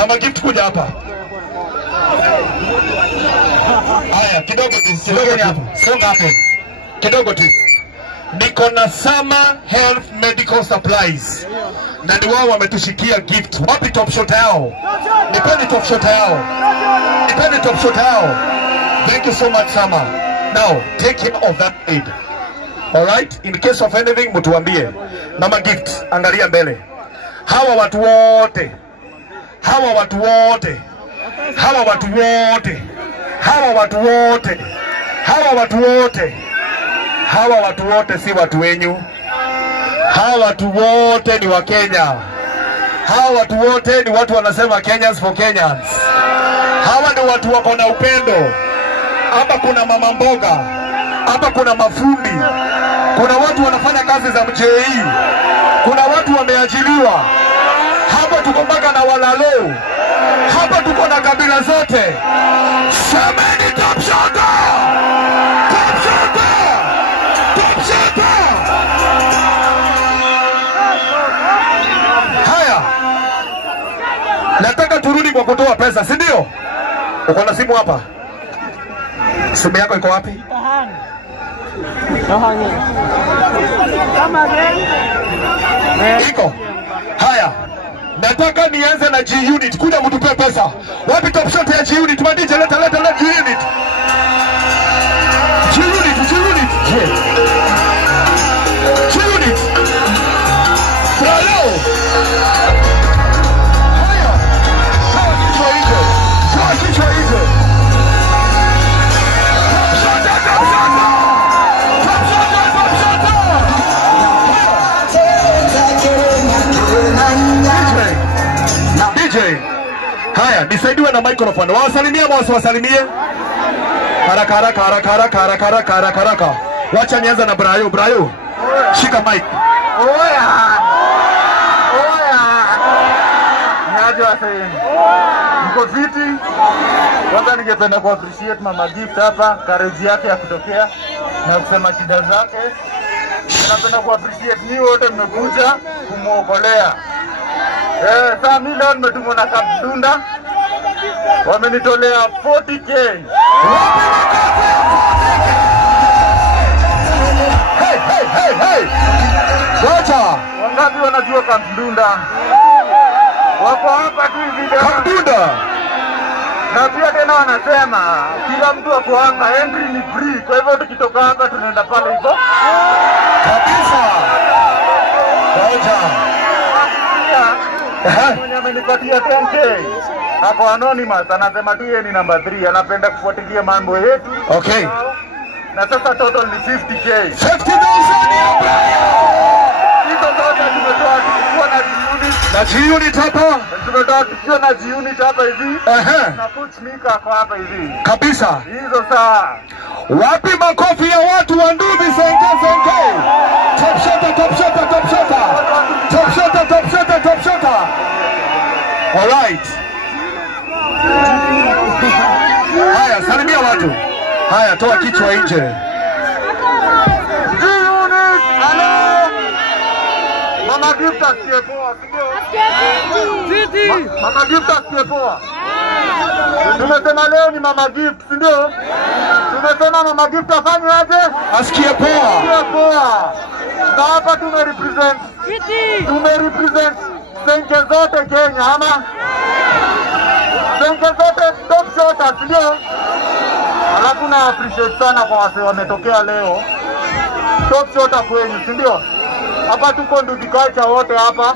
Mama Gift kuja hapa. Haya, kidogo tu. Songa hapo. Kidogo tu. Niko na Summer Health Medical Supplies. Na ni wao wametushikia gift. Wapi top shot yao? Nipeni top shot yao. Nipeni top shot yao. Thank you so much, Summer. Now, take care of that aid. Alright? In case of anything, mtuambie. Mama Gift, angalia mbele. Hawa watu wote. Hawa watu wote. Hawa watu wote. Hawa watu wote. Hawa watu wote. Hawa watu wote si watu wenyu. Hawa watu wote ni wa Kenya. Hawa watu wote ni watu wanasema Kenyans for Kenyans. Hawa ni watu wako na upendo. Hapa kuna mama mboga. Hapa kuna mafundi. Kuna watu wanafanya kazi za mjei. Kuna watu wameajiriwa. Hapa tuko mpaka na walalo. Hapa tuko na kabila zote. Semeni top shot! Top shot! Top shot! Haya. Nataka turudi kwa kutoa pesa, si ndio? Uko na simu hapa? Simu yako iko wapi? Iko. Haya. Nataka nianze na G-Unit. Kuja mtupe pesa. Wapi top shot ya G-Unit? Madije leta G-Unit. G-Unit. G-Unit. Bravo. Haya. Sawa kichwa hicho. DJ. Haya, nisaidiwe na microphone. Wasalimie ama wasiwasalimie? Haraka. Wacha nianze na Brayo. Shika mic. Oya. Niaje wasee. Mko fiti? Kwanza ningependa ku appreciate Mama Gift hapa, courage yake ya kutokea na kusema shida zake. Napenda ku appreciate ni wote mmekuja kumuokolea. Sasa mimi leo nimetumwa na Kabdunda. Wamenitolea 40k. Hey. Wacha. Wangapi wanajua Kabdunda? Wako hapa tu hivi leo. Kabdunda. Na pia tena wanasema kila mtu wako hapa, entry ni free. Kwa hivyo tukitoka hapa tunaenda pale hivyo. Kabisa. Wacha. Mwenye amenipatia 10k. Hapo anonymous anasema tu yeye ni number 3, anapenda kufuatilia mambo yetu. Okay. Na sasa total ni 50k. 50,000 ya Brian. Hizo zote tumetoa tukiwa na G-Unit. Na G-Unit hapa? Tumetoa tukiwa na G-Unit hapa hivi. Na put sneaker kwa hapa hivi. Kabisa. Hizo saa. Wapi makofi ya watu wa Ndubi Senge? Top shot. Alright. Haya, salimia watu. Haya, toa kichwa nje. G-Unit, hello. Mama Gift asiyepoa, sio? Mama Gift asiyepoa. Tumesema leo ni Mama Gift, si ndio? Tumesema Mama Gift afanye aje? Asikie poa. Na hapa tumerepresent Senke zote Kenya, ama? Senke zote top shot, sio? Alafu na appreciate sana kwa wase wametokea leo. Top shot kwenyu, si ndio? Hapa tuko Ndubi Culture wote hapa.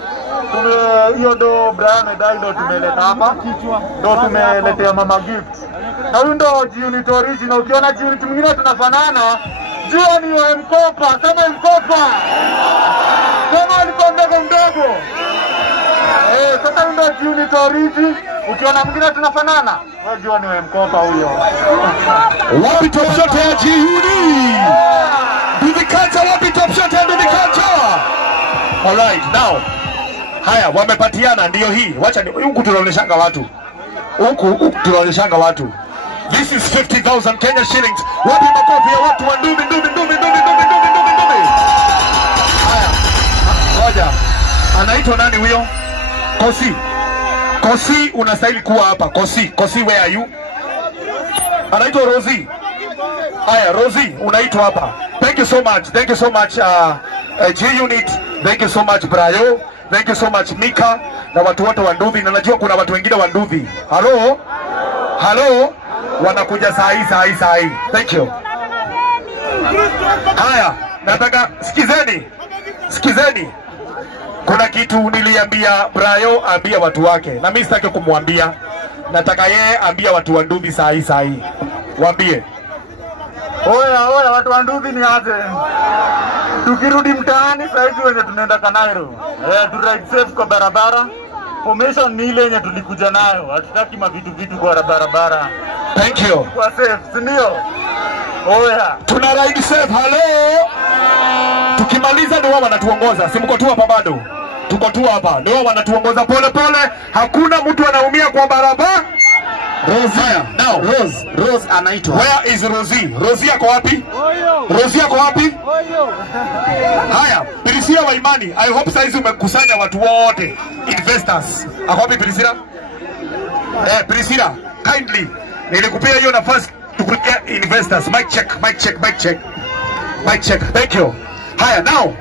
Hiyo ndo Brian Medai ndo tumeleta hapa. Ndo tumeletea Mama Gift. Na huyu ndo G-Unit original. Ukiona G-Unit mwingine tunafanana, jua ni wa Mkopa. Sema Mkopa. Sema alikuwa mdogo. Sasa ndo G-Unit original. Ukiona mwingine tunafanana, wewe jua ni wa Mkopa huyo. Wapi top shot ya G-Unit? Ndubi Culture, wapi top shot ya Ndubi Culture? Alright, now. Haya, wamepatiana ndio hii. Wacha huku tunaonyeshanga watu. Huku tunaonyeshanga watu. This is 50,000 Kenya shillings. Wapi makofi ya watu wa Ndubi. Haya. Ngoja. Anaitwa nani huyo? Kosi unastahili kuwa hapa. Kosi where are you? Anaitwa Rosie. Haya Rosie unaitwa hapa. Thank you so much. Thank you so much G Unit. Thank you so much Brayo. Thank you so much Mika na watu wote wa Nduthi, na najua kuna watu wengine wa Nduthi. Hello wanakuja saa hii. Thank you. Haya nataka sikizeni. Kuna kitu niliambia Brayo ambia watu wake, na mimi sitaki kumwambia. Nataka yeye ambia watu wa Nduthi saa hii. Waambie. Oya watu wa Nduthi ni aje. Tukirudi mtaani sasa hivi wenye tunaenda Kanairo. Tu ride safe kwa barabara. Formation ni ile yenye tulikuja nayo. Hatutaki mavitu kwa barabara. Thank you. Kwa safe, si ndio? Oya. Tuna ride safe. Hello. Tukimaliza ndio wao wanatuongoza. Si mko tu hapa bado? Tuko tu hapa. Ndio wao wanatuongoza pole. Hakuna mtu anaumia kwa barabara. Rose anaitwa. Where is Rosie? Rosie yako wapi? Haya, Priscilla wa Imani. I hope saizi umekusanya watu wote. Investors. Ako wapi Priscilla? Priscilla, kindly. Nilikupea hiyo nafasi tukuja investors. Mic check. Thank you. Haya, now.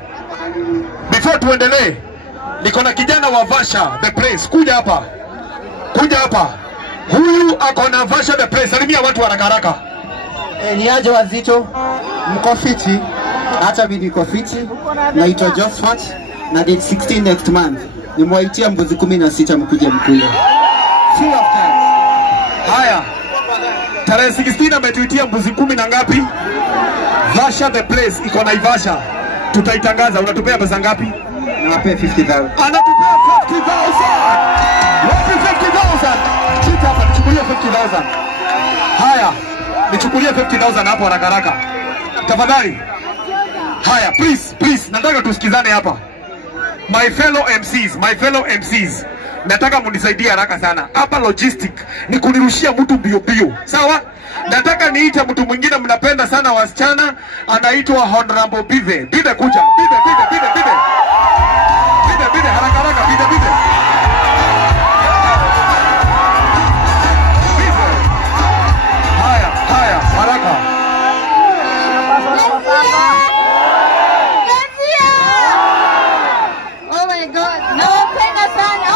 Before tuendelee, niko na kijana wa Vasha the place. Kuja hapa. Huyu ako na Vasha the place. Salimia watu haraka. Ni aje wazito, mko fiti? Hata mimi niko fiti. Naitwa Josephat na date 16 next month. Nimewaitia mbuzi 16 mkuje mkule. Full of that. Haya. Tarehe 16 ametuitia mbuzi 10 na ngapi? Vasha the place iko na Ivasha. Tutaitangaza. Unatupea pesa ngapi? Nawapea 50,000. Anatupea 50,000. Wapi 50,000? Chita hapa nichukulie 50,000. Haya. Nichukulie 50,000 hapo haraka. Tafadhali. Haya, please, nataka tusikizane hapa. My fellow MCs. Nataka munisaidie haraka sana. Hapa logistic ni kunirushia mtu bio. Sawa? Nataka niite mtu mwingine mnapenda sana wasichana, anaitwa Honorable Bive. Bive kuja. Bive. Bive haraka. Bive. Haya, haraka. Oh my God, nawapenda sana.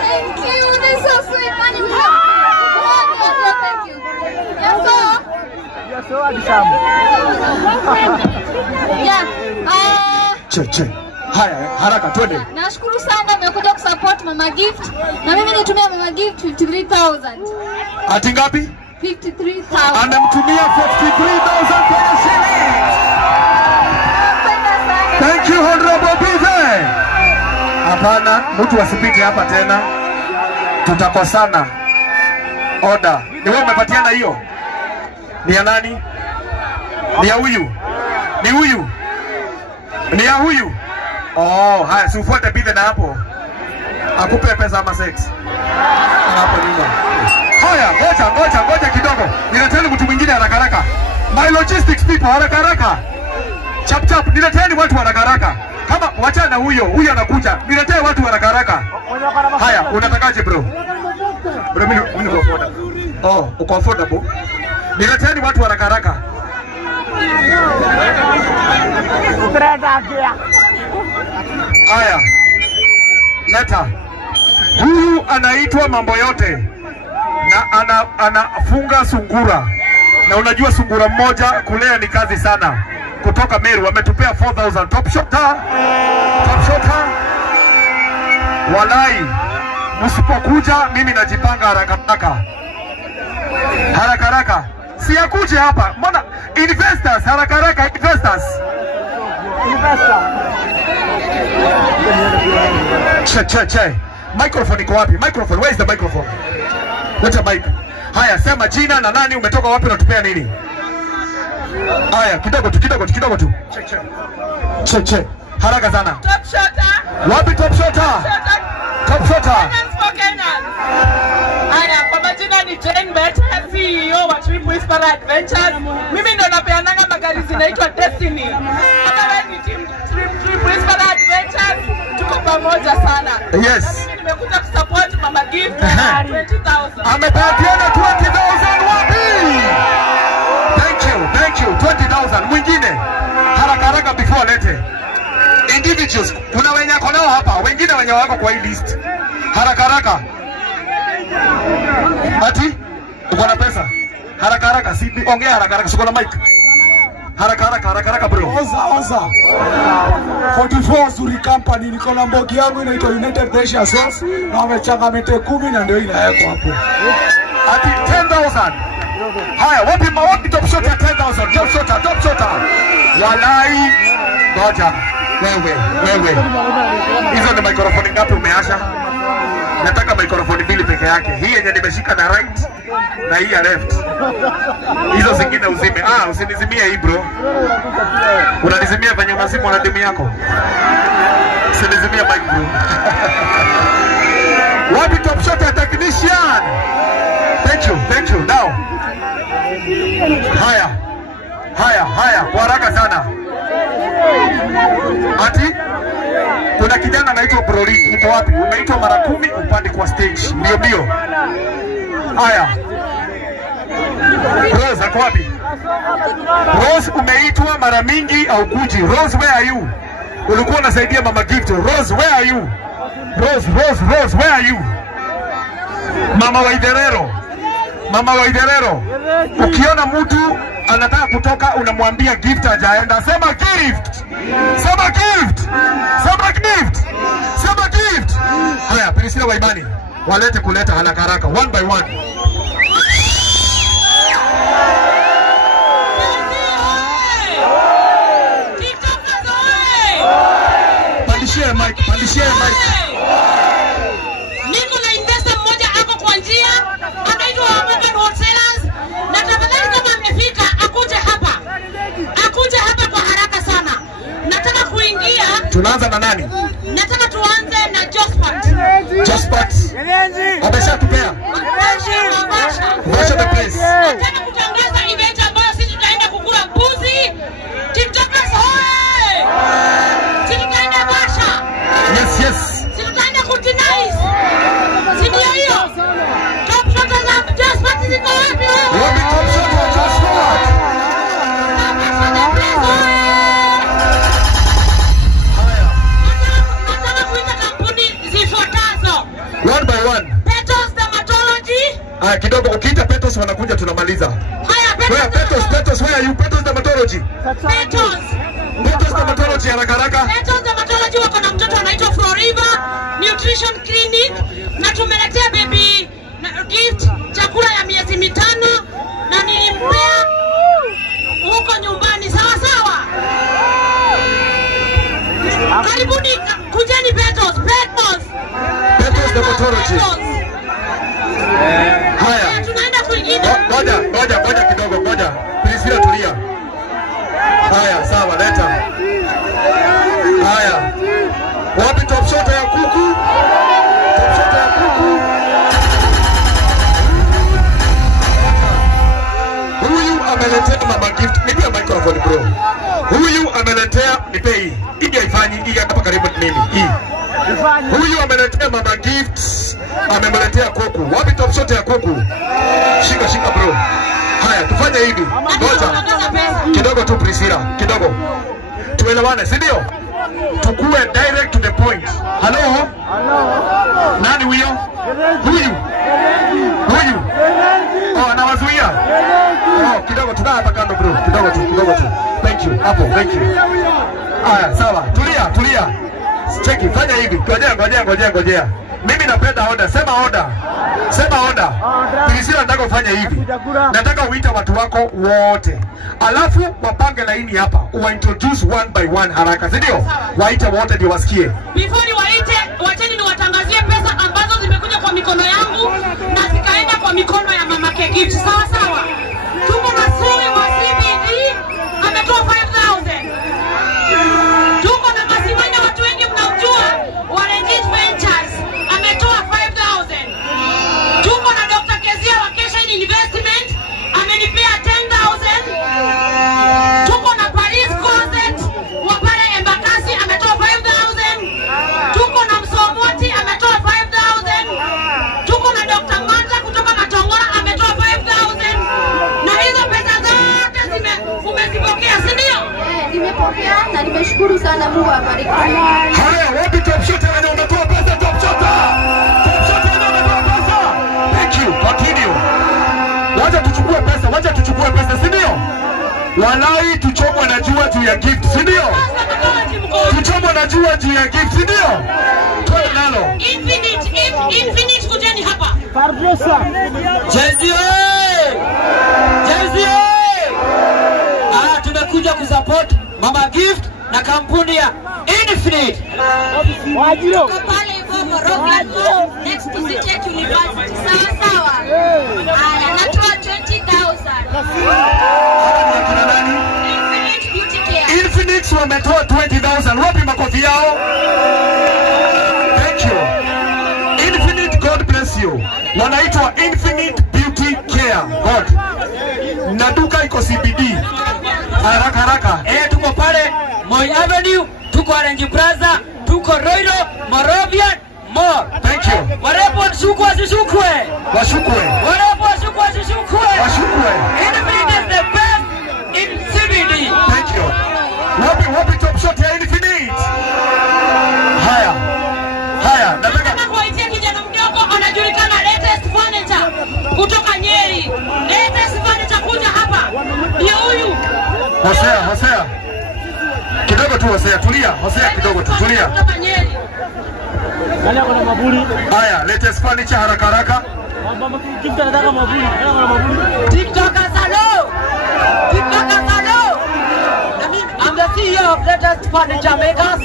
Thank you, this is so sweet. Thank you. Che. Haya, haraka twende. Nashukuru sana mmekuja kusupport Mama Gift. Na mimi nitumia Mama Gift 53,000. Ati ngapi? 53,000. Anamtumia 53,000 Kenya shillings. Thank you Honorable Bive. Hapana, mtu asipite hapa tena. Tutakosana. Order. Ni wewe umepatiana hiyo? Ni ya nani? Ni ya huyu? Ni ya huyu? Oh, haya, si ufuate Bive na hapo. Akupe pesa ama sex. Hapo nyuma. Haya, ngoja kidogo. Nileteni mtu mwingine haraka. My logistics people haraka. Chap. Nileteni watu haraka. Kama wachana huyo anakuja. Niletee watu haraka. Haya, unatakaje bro? Bro mimi niko affordable. Oh, uko affordable. Nileteni watu haraka. Haya. Leta. Huyu anaitwa mambo yote. Na anafunga sungura. Na unajua sungura mmoja kulea ni kazi sana. Kutoka Meru wametupea 4,000 top shotter. Walai, msipokuja mimi najipanga haraka. Si akuje hapa. Mbona investors haraka investors. Che. Microphone iko wapi? Where is the microphone? Leta mic. Haya, sema jina na nani, umetoka wapi, unatupea nini? Haya, kidogo tu. Che. Haraka sana. Top shotter. Wapi top shotter? Kenyans for Kenyans. Haya, kwa majina ni Jane Beta, CEO wa Trip Whisperer Adventures. Mimi ndo napeananga magari zinaitwa Destiny. Kama wewe ni team Trip Whisperer Adventures, tuko pamoja sana. Yes. Mimi nimekuja kusupport Mama Gift 20,000. Amepatiana 20,000 wapi? Thank you. 20,000. Mwingine. Haraka before lete. Individuals. Kuna wenye wako nao hapa, wengine wenye wako kwa hii list. Haraka. Ati? Uko na pesa? Haraka. Si ongea haraka. Siko na mic. Haraka bro. Oza. 44 Zuri Company, niko na mbogi yangu inaitwa United Asia Sauce na wamechanga mete 10 na ndio inawekwa hapo. Ati 10,000. Haya, wapi top shot ya 10,000? Top shot. Walai. Ngoja. Wewe. Hizo ni microphone ngapi umeasha? Nataka microphone mbili peke yake. Hii yenye nimeshika na right na hii ya left. Hizo zingine uzime. Usinizimie hii bro. Unanizimia venye unazima na demu yako. Usinizimie mic bro. Wapi top shot ya technician? Thank you. Now. Haya. Kwa haraka sana. Ati? Kuna kijana anaitwa Brolin. Uko wapi? Umeitwa mara 10 upande kwa stage. Mbio. Haya. Rose, ako wapi? Rose, umeitwa mara mingi au kuji. Rose, where are you? Ulikuwa unasaidia Mama Gift. Rose, where are you? Rose, where are you? Mama Waidherero. Ukiona mtu anataka kutoka unamwambia Gift hajaenda. Sema Gift. Haya, Priscilla Waimani. Walete kuleta haraka. One by one. Pandishie mic. Niko na investor mmoja hapo kwa njia, anaitwa Morgan Wholesalers, na tafadhali kama amefika akuje hapa kwa haraka sana. Nataka kuingia. Tunaanza na nani? Nataka tuanze na Jospat. Ameshatupea. Washa the place. Nataka kutangaza event ambayo sisi tutaenda kukula mbuzi. TikTokers hoye! Sisi tutaenda Basha. Yes. Sisi tutaenda Kutinice. Si ndio hiyo? Top shot za Jospat ziko wapi wewe? Wapi top shot wa Jospat? Nataka kuita kampuni zifuatazo. One by one. Petos Dermatology. Kidogo ukiita Petos wanakuja tunamaliza. Haya, Petos, where are you? Petos Dermatology. Petos Dermatology haraka. Petos Dermatology wako na mtoto anaitwa Floriva Nutrition Clinic, na tumeletea baby Gift chakula ya miezi 5 na nilimpea huko nyumbani. Sawa. Karibuni, kujeni Petos Dermatology. Haya, tunaenda kwingine. Ngoja kidogo. Priscilla tulia. Haya, sawa, leta. Haya. Wapi top shot ya kuku? Huyu ameletea Mama Gift. Nipe microphone bro. Huyu ameletea nipe hii. Hii haifanyi, hii hapa karibu mimi. Hii. Huyu ameletea Mama Gift. Amemletea kuku. Wapi top shot ya kuku? Shika bro. Haya, tufanye hivi. Ngoja. Kidogo tu Priscilla, kidogo. Tuelewane, si ndio? Tukue direct to the point. Hello? Nani huyo? Huyu. Anawazuia. Kidogo tukaa hapa kando bro. Kidogo tu. Thank you. Hapo, thank you. Haya, sawa. Tulia. Cheki, fanya hivi. Ngojea. Mimi napenda order. Sema order. Priscilla, nataka ufanye hivi. Nataka uite watu wako wote. Alafu wapange laini hapa. Uwaintroduce one by one haraka. Si ndio? Waite wote ndio wasikie. Before ni waite, wacheni niwatangazie pesa ambazo zimekuja kwa mikono yangu na zikaenda kwa mikono ya Mama Gift. Sawa. Tuko na Sui wa CBD ametoa 5,000. Tuko na Masimanya, watu wengi mnaujua, wa Legit Ventures ametoa 5,000. Tuko na Dr. Kezia wa Kesha Investment amenipea 10,000. Tuko na Paris Closet wa pale Embakasi ametoa 5,000. Tuko Nashukuru sana, Mungu awabariki. Haya, wapi top shot wenye wametoa pesa? Top shot wenye wametoa pesa. Thank you. Continue. Wacha tuchukue pesa, si ndio? Walai tuchomwe na jua juu ya gift, si ndio? Tuchomwe na jua juu ya gift, si ndio? Toe nalo. Infinite kujeni hapa. Jezi! Tumekuja kusupport Mama Gift na kampuni ya Infinite. Wajiro. Pale hivyo Morovia next to City University. Sawa. Haya, natoa 20,000. Kina nani? Infinite Beauty Care. Infinite wametoa 20,000. Wapi makofi yao? Thank you. Infinite, God bless you. Wanaitwa Infinite Beauty Care. God. Na duka iko CBD. Haraka. Tuko pale Moi Avenue, tuko Orange Plaza, tuko Roiro, Morovia, More. Thank you. Warepo washukwe. Washukwe. Infinite is the best in CBD. Thank you. Wapi top shot ya Infinite? Haya. Nataka kuwaitia kijana mdogo anajulikana Latest Furniture kutoka Nyeri. Latest Furniture kuja hapa. Ndio huyu. Hosea. Kidogo tu Hosea, tulia. Hosea kidogo tu, tulia. Kutoka Nyeri. Haya, Latest Furniture haraka. TikTokers, hello. I'm the CEO of Latest Furniture Makers.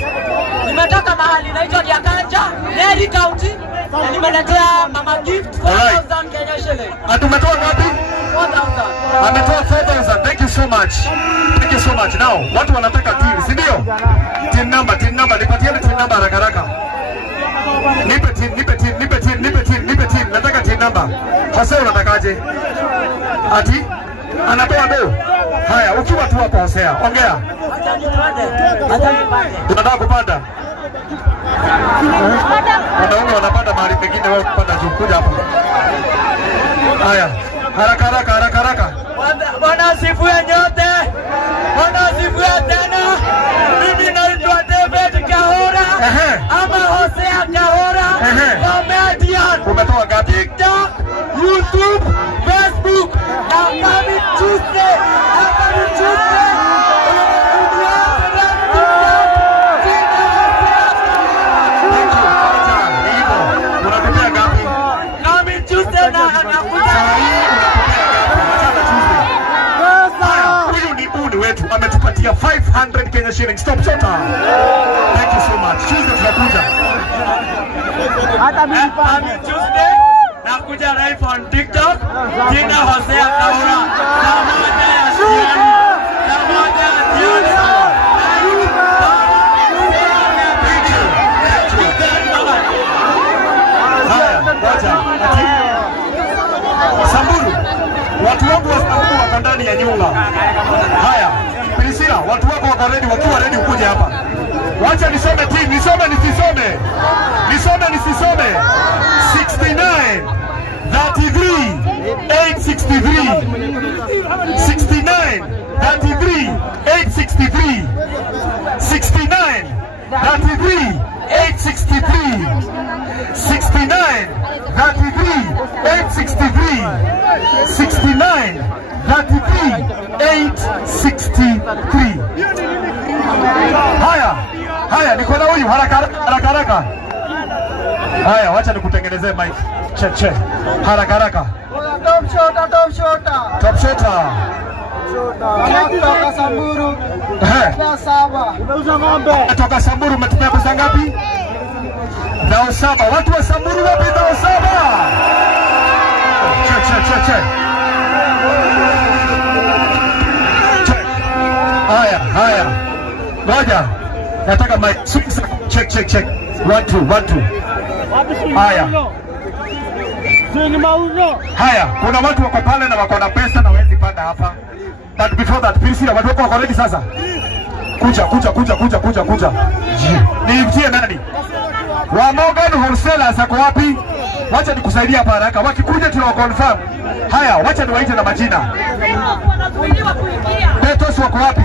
Nimetoka mahali naitwa Diakanja, Nyeri County. Na nimeletea Mama Gift 4,000 Kenya shilling. Atumetoa ngapi? 4,000. Ametoa 4,000. Thank you so much. Now, watu wanataka team, si ndio? Team number. Nipatieni team number haraka. Nipe team. Nataka team number. Hosea unatakaje? Ati? Anatoa do. Haya, ukiwa tu hapo Hosea, ongea. Unataka kupanda? Wanaume wanapanda mahali pengine, wao kupanda juu, kuja hapa. Haya, haraka. Bwana asifiwe nyote. Bwana asifiwe tena. Mimi naitwa David Kahora. Ama Hosea Kahora. Comedian. Umetoa ngapi? TikTok, YouTube, Facebook. Na kami Tuesday. Unatupea ngapi? Kami Tuesday na wetu ametupatia 500 Kenya shillings. Stop shota. Thank you so much. Tuesday tunakuja. hata mimi Tuesday nakuja live on TikTok. Jina Hosea Kahora. Pamoja ya jioni. Samburu. Watu wangu wa Samburu wako ndani ya nyumba. Haya, Priscilla, watu wako wako ready, wakiwa ready ukuje hapa. Wacha nisome team, nisome nisisome. 69 33 863 69 33 863 69 33 863 69 33 863 69 33 863. Haya, niko na huyu haraka. Haya, wacha nikutengenezee mic. Che. Haraka. Top shota. Kutoka Samburu. Umeuza ng'ombe. Kutoka Samburu umetumia pesa ngapi? Dao 7. Watu wa Samburu wapi dao 7? Che. Haya. Ngoja. Nataka mic. Check. 1 2. Haya, kuna watu wako pale na wako na pesa na wezi panda hapa. But before that, Priscilla, watu wako ready sasa. Kuja. Niitie nani? Wa Morgan Wholesalers ako wapi? Wacha nikusaidia hapa haraka. Wakikuja tuna confirm. Haya, wacha niwaite na majina. Petos wako wapi?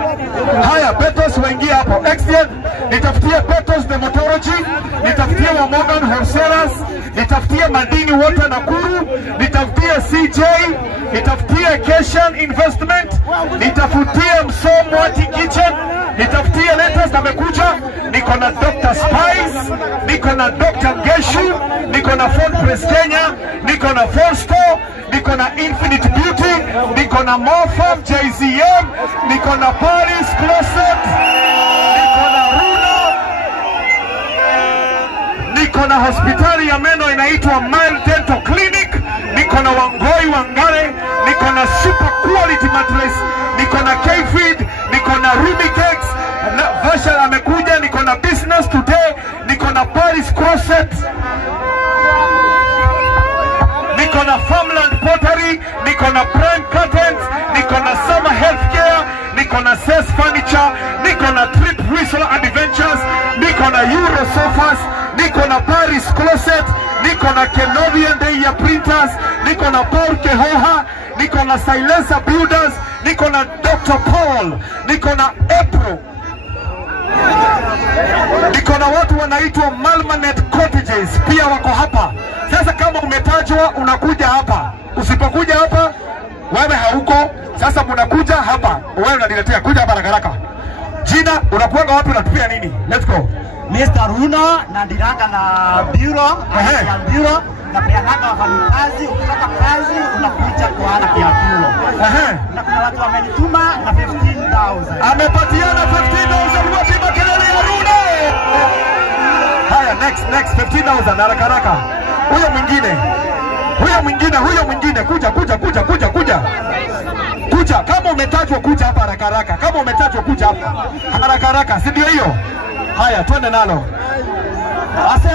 Haya, Petos waingie hapo. Extend, nitafutie Petos Dermatology, nitafutie wa Morgan Wholesalers, nitafutie Madini Water Nakuru, nitafutie CJ, nitafutie Keshan Investment, nitafutie Msomwati Kitchen, nitafutie Letters amekuja, niko na Dr. Spice, niko na Dr. Geshu, niko na Ford Press Kenya, niko na Ford Store, niko na Infinite Beauty, niko na Morpharm JZM, niko na Paris Closet, niko na Runa, niko na hospitali ya meno inaitwa Mile Dental Clinic, niko na Wangoi Wangare, niko na Super Quality Mattress, niko na K-Feed, niko na Ruby Cakes, Vashal amekuja, niko na Business Today, niko na Paris Closet, niko na Farmland Pottery, niko na Prime Curtains, niko na Summer Healthcare, niko na Ses Furniture, niko na Trip Whistle Adventures, niko na Euro Sofas, niko na Paris Closet, niko na Kenovian Day ya Printers, niko na Paul Kehoha, niko na Silencer Builders, niko na Dr. Paul, niko na April, niko na watu wanaitwa Malmanet Cottages pia wako hapa. Sasa kama umetajwa unakuja hapa, usipokuja hapa wewe hauko. Sasa mnakuja hapa, wewe unaniletea kuja hapa haraka. Jina unakuanga wapi, unatupia nini? Let's go. Mr. Runa na diranga na bureau, ya bureau na pia nanga wafanyikazi, ukitoka kazi unakuja kwa ana pia bureau. Na kuna watu wamenituma na 15,000. Amepatiana 15,000 wapi makelele ya Runa? Haya, next 15,000 haraka. Huyo mwingine kuja kama umetajwa kuja hapa haraka. Kama umetajwa kuja hapa haraka, si ndio hiyo? Haya, twende nalo. Wase.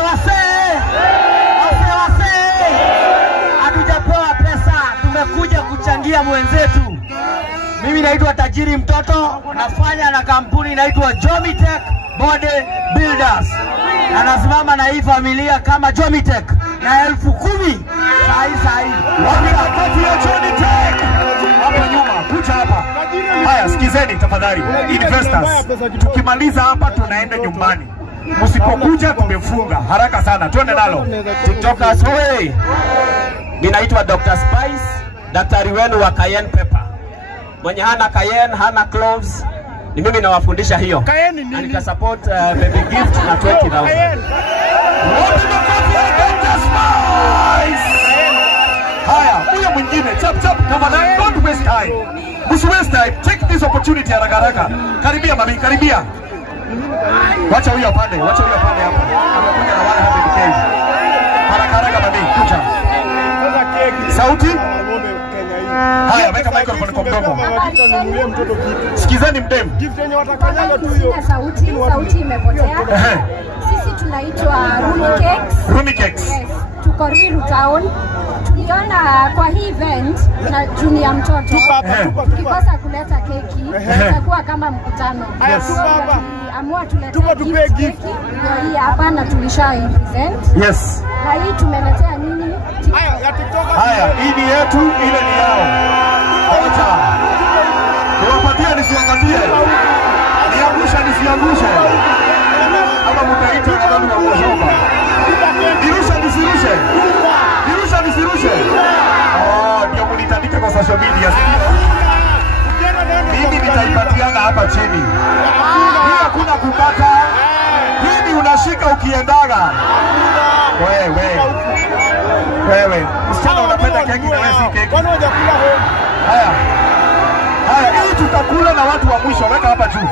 Hatujapewa pesa, tumekuja kuchangia mwenzetu. Mimi naitwa Tajiri Mtoto, nafanya na kampuni inaitwa Jomitech Body Builders. Na nasimama na hii familia kama Jomitech na 10,000 sahi. Wakati ya Jomitech hapa nyuma, kuja hapa. Haya, sikizeni tafadhali investors. Tukimaliza hapa tunaenda nyumbani. Msipokuja tumefunga. Haraka sana, twende nalo. TikTokers way. Ninaitwa Dr. Spice, daktari wenu wa Cayenne Pepper. Mwenye hana Cayenne, hana cloves, ni mimi nawafundisha hiyo. Na nitasupport baby gift na 20,000. Haya, huyo mwingine chap tafadhali, don't waste time. Waste time. Take this opportunity haraka. Karibia mami, karibia. Wacha huyo apande hapa. Amekuja na 100k. Haraka mami, kucha. Sauti? Haya, weka microphone kwa mdomo. Sikizeni mdem. Sauti imepotea. Sisi tunaitwa Rumi Cakes. Yes. Tuko Ruiru Town. Tuliona kwa hii event na Junior Mtoto tukikosa kuleta keki itakuwa kama mkutano. Amua tulete keki ndio hii hapa na tulisha present. Yes. Na hii tumeletea nini? Haya, hii ni yetu, ile ni yao. Acha. Niwapatie nisiangalie. Niangusha nisiangushe. Kama mtaita na watu wa kuzoba. Nirusha nisirushe. Ndio kunitandika kwa social media. Mimi nitaipatiana hapa chini. Hii hakuna kukata. Hii unashika ukiendaga. Wewe. Msichana unapenda keki na wewe si keki. Haya, hii tutakula na watu wa mwisho. Weka hapa juu.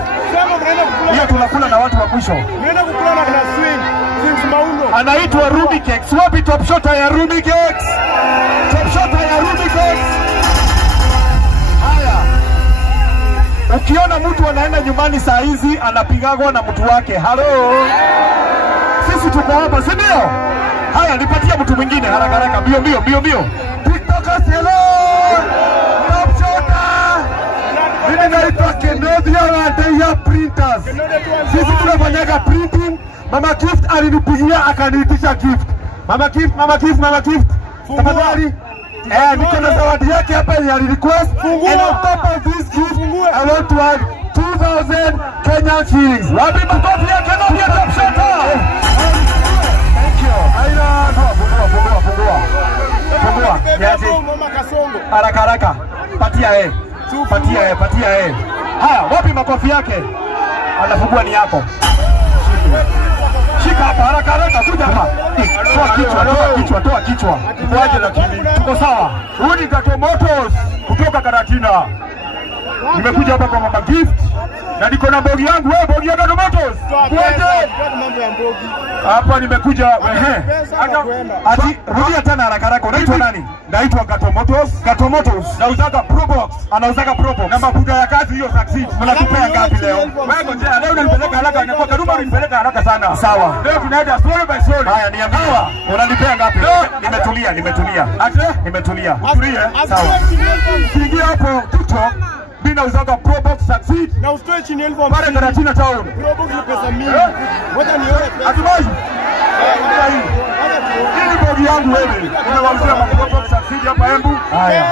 Hiyo tunakula na watu wa mwisho. Nienda kukula na swing Mauno. Anaitwa Ruby Cakes. Wapi top shot ya Ruby Cakes? Top shot ya Ruby Cakes. Haya. Ukiona mtu anaenda nyumbani saa hizi anapigagwa na mtu wake. Hello. Sisi tuko hapa, si ndio? Haya, nipatie mtu mwingine haraka. Bio. TikTokers, hello. Top shot. Mimi naitwa Kenovian Day Printers. Sisi tunafanyaga printing. Mama Gift alinipigia akaniitisha gift. Mama Gift. Tafadhali. Niko na zawadi yake hapa ya request. And on top of this gift, I want to add 2,000 Kenyan shillings. Wapi makofi yake na top shota? Thank you. Aina fungua. Niache. Haraka. Patia yeye. Haya, wapi makofi yake? Anafungua ni yako. Shika hapa haraka kuja hapa. Toa kichwa. Mwaje lakini. Tuko sawa. Huyu ni Gato Motors kutoka Karatina. Nimekuja hapa kwa Mama Gift na niko na bogi yangu. Wewe bogi ya Gato Motors. Kuaje? Hapa nimekuja ati rudia tena haraka. Unaitwa nani? Naitwa Gato Motors. Nauzaga Probox. Anauzaga Probox. Na mafuta ya kazi hiyo Succeed. Mnatupea ngapi leo? Wewe ngoja leo unanipeleka haraka na kwa Karuma unanipeleka haraka sana. Sawa. Leo tunaenda story by story. Haya niambie. Unanipea ngapi? Nimetulia. Nimetulia. Tulie. Sawa. Kiingia hapo TikTok. Mimi nauzaga Probox Succeed. Na ustoe chini elfu pale Karatina town. Probox ni pesa mingi. Ngoja nione pesa. Atumaji. Hii bogi yangu wewe. Unawauzia Probox Succeed hapa Embu. Haya.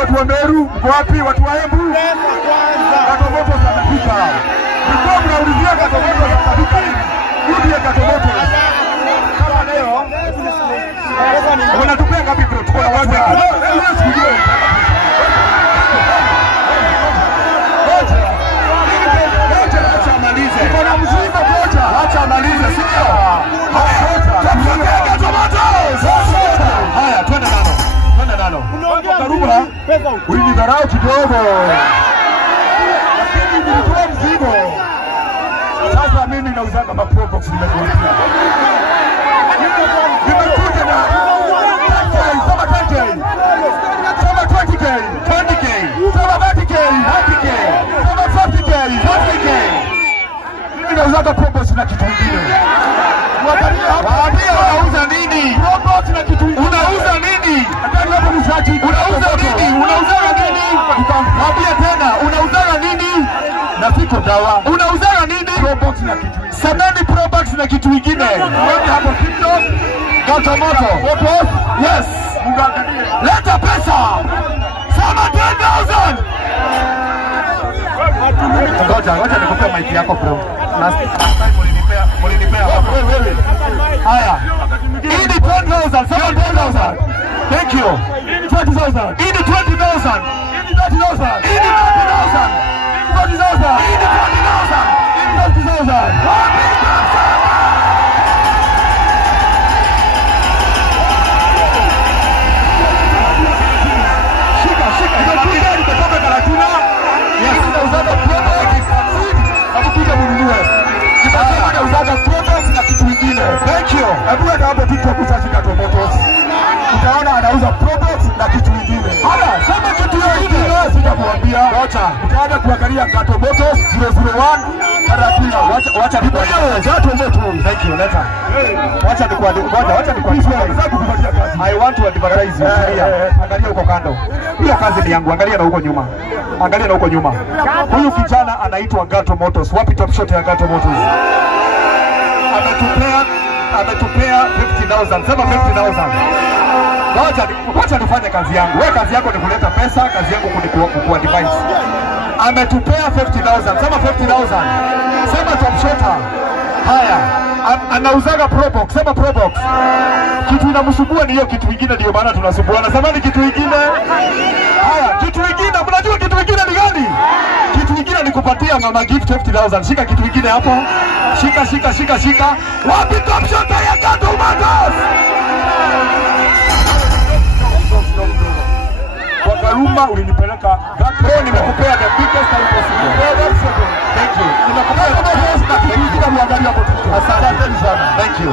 Watu wa Meru, mko wapi watu wa Embu? Pesa kwanza. Gato Motors anapika. Ndio mnaulizia Gato Motors anapika nini? Rudi Gato Motors. Kama leo unatupea ngapi bro? Tuko na wazi. Acha amalize, sio? Haya, twende nalo. Karuma, ulinidharau kidogo. Lakini nilitoa mzigo. Sasa mimi nauza kama Probox nimekuambia. Nimekuja na 20K. Sema 20K. Sema 30K. Sema 50K. Unauzaga Probox na kitu kingine. Waambie unauza nini? Probox na kitu kingine. Unauza nini? Hata hapo ni sachi. Unauza nini? Waambie tena unauza nini? Na siko dawa. Unauza nini? Probox na kitu kingine. Samani Probox na kitu kingine. Wapi hapo TikTok? Gato Motors. Yes. Mungaangalie. Leta pesa. Sema 10,000. Ngoja nikupe mic yako bro. Mulinipea wewe. Haya. Hii ni 10,000, 7,000. Thank you. 20,000. Hii ni 20,000. Hii ni 30,000. Hii ni 30,000. 40,000. Hii ni 40,000. Hii ni 30,000. Shika. Nimetoka Karatina. Yes, nauzaga Probox. Nakupiga mununue. Nimetoka nauzaga Probox na kitu kingine. Thank you. Hebu weka hapo TikTok usachi Gato Motors. Utaona anauza Probox na kitu kingine. Haya, sema kitu kingine sijakuambia. Utaanza kuangalia Gato Motors 001 Karatina. Wacha nikuambie Gato Motors. Thank you. Leta. Wacha nikuambie. I want to advertise. Angalia huko kando. Hiyo kazi ni yangu. Angalia na huko nyuma. Huyu kijana anaitwa Gato Motors. Wapi top shot ya Gato Motors? Ametupea 50,000. Sema 50,000. Wacha nifanye kazi yangu. Wewe kazi yako ni kuleta pesa, kazi yangu ni kuwa device. Ametupea 50,000. Sema 50,000. Sema top shot. Haya. Anauzaga Probox. Sema Probox. Kitu inamsumbua ni hiyo kitu kingine, ndio maana tunasumbuana. Sema ni kitu kingine. Haya, kitu kingine, mnajua kitu kingine ni gani? Kitu kingine ni kupatia Mama Gift 50,000. Shika kitu kingine hapo. Shika. Wapi top shot ya Gato Motors? Kwa Karuma ulinipeleka Gato, nimekupea the biggest time possible. Thank you. Nimekupea asante sana. Thank you.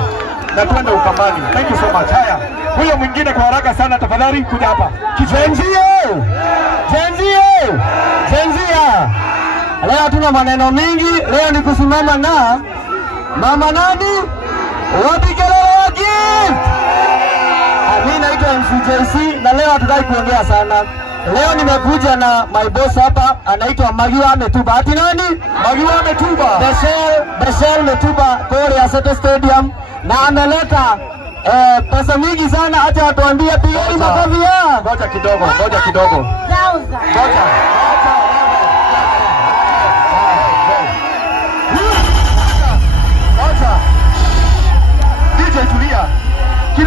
Na kwenda Ukambani. Thank you so much. Haya. Huyo mwingine kwa haraka sana tafadhali kuja hapa. Jenzio. Leo hatuna maneno mingi. Leo ni kusimama na mama nani? Wapikelele Gift. Mimi naitwa MCJC na leo hatutaki kuongea sana. Leo nimekuja na my boss hapa anaitwa Magiwa Metuba. Ati nani? Magiwa Metuba. Beshel Metuba Korea City Stadium na ameleta pesa mingi sana, acha atuambie pigeni makofi ya. Ngoja kidogo.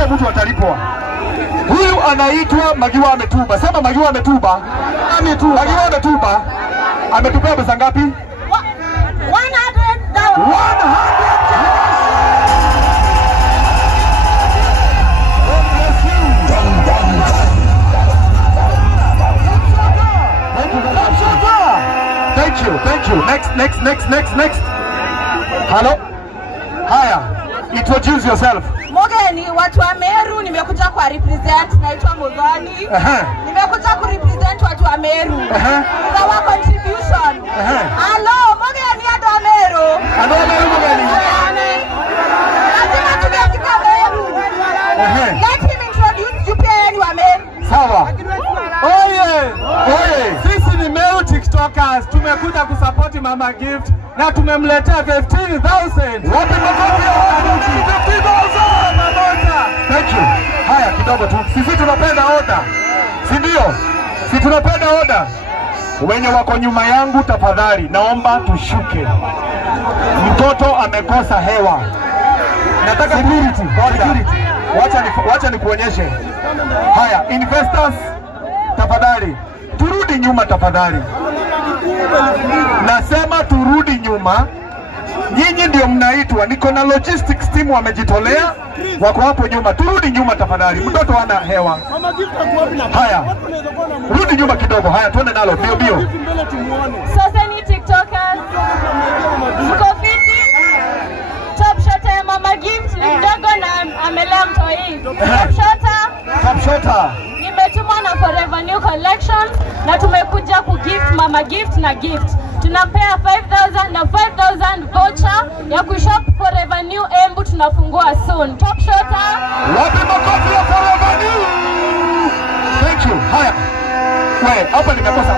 Huyo mtu atalipwa. Huyu anaitwa Magiwa ametuba. Sema Magiwa ametuba. Magiwa ametuba. Ametupea pesa ngapi? 100,000. Thank you. Next. Hello. Haya. Introduce yourself. Mogeni, watu wa Meru, nimekuja kwa represent, naitwa Mudhani. Nimekuja ku represent watu wa Meru. Our contribution. Hello, Mogeni ado Meru. Ado Meru Mogeni. Lazima tungefika Meru. Let him introduce you pia yenu wa Meru. Sawa. Oye. Sisi ni Meru TikTokers. Tumekuja kusupport Mama Gift na tumemletea 15,000. Wapi makofi ya 15,000? Thank you. Haya kidogo tu. Sisi tunapenda order. Si ndio? Si tunapenda order. Wenye wako nyuma yangu tafadhali naomba tushuke. Mtoto amekosa hewa. Nataka security. Wacha nikuonyeshe. Haya, investors tafadhali. Turudi nyuma tafadhali. Nasema turudi nyuma. Nyinyi ndio mnaitwa. Niko na logistics team wamejitolea. Wako hapo nyuma. Turudi nyuma tafadhali. Mtoto hana hewa. Haya. Rudi nyuma kidogo. Haya, tuende nalo. Bio. Sasa ni TikTokers. Mko fiti? Top shot ya Mama Gift ni mdogo na amelea mtoi. Top shot. Nimetumwa na Forever New Collection na tumekuja kugift Mama Gift na gift. Tunampea 5,000 na 5,000 voucher ya kushop Forever New Embu tunafungua soon. Top shot. Wapi makofi ya Forever New? Thank you. Haya. Wewe, hapa nimekosa.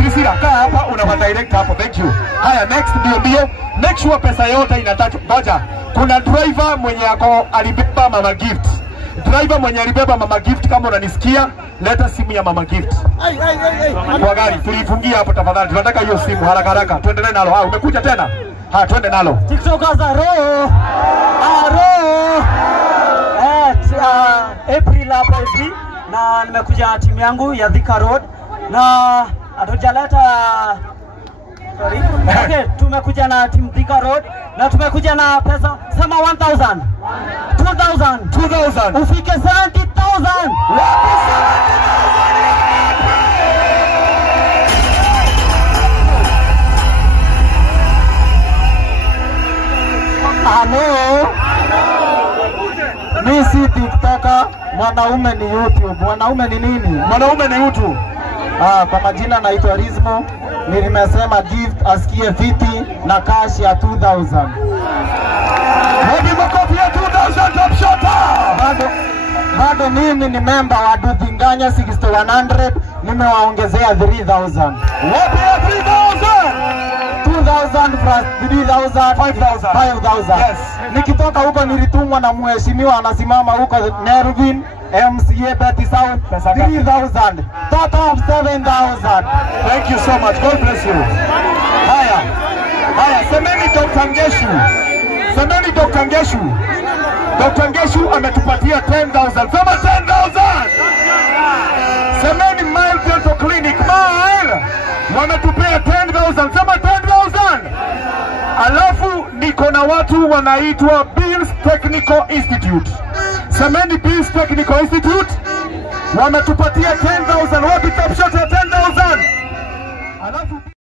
Priscilla, kaa hapa una direct hapo. Thank you. Haya, next bio. Make sure pesa yote inatatu. Ngoja. Kuna driver mwenye alibeba Mama Gift. Driver mwenye alibeba Mama Gift, kama unanisikia, leta simu ya Mama Gift. Kwa gari, tulifungia hapo tafadhali. Tunataka hiyo simu haraka. Tuendelee nalo. Umekuja tena? Twende nalo. TikTokers aro. April hapa hivi na nimekuja na timu yangu ya Thika Road na hatujaleta Okay, tumekuja na timu Thika Road na tumekuja na pesa sema 1,000 2,000 ufike 70,000. Hello. Mimi si TikToker, mwanaume ni YouTube. Mwanaume ni nini? Mwanaume ni YouTube. Kwa majina naitwa Rizmo. Nilimesema gift asikie fiti na cash ya 2,000. Wapi makofi ya 2,000 top shot? Bado mimi ni member wa Dudhinganya 6100, nimewaongezea 3,000. Wapi ya 3,000? 2,000 plus 3,000 5,000. Yes. Nikitoka huko nilitumwa na mheshimiwa anasimama huko Nervin MCA Betty South 3,000. Total of 7,000. Thank you so much. God bless you. Haya, semeni Dr. Ngeshu. Dr. Ngeshu ametupatia 10,000. Sema 10,000. Semeni Mile Dental Clinic. Mile wametupea 10,000. Sema 10,000. Alafu niko na watu wanaitwa Bills Technical Institute. Semeni Bills Technical Institute wametupatia 10,000. Wapi